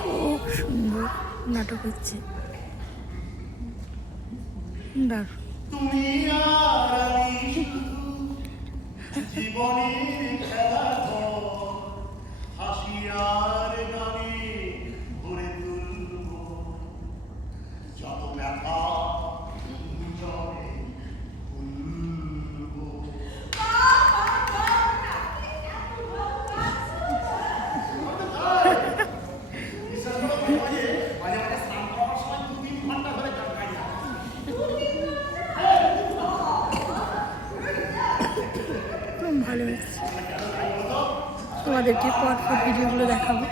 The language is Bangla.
খুব সুন্দর নাটক হচ্ছে। তুমি আর আমি শুধু জীবনের খেলাঘর, হাসি আর গানে ভরে তুলব যত ব্যথা দুজনে ভুলব। ভালো হচ্ছে। তোমাদেরকে পরপর ভিডিওগুলো দেখাবো।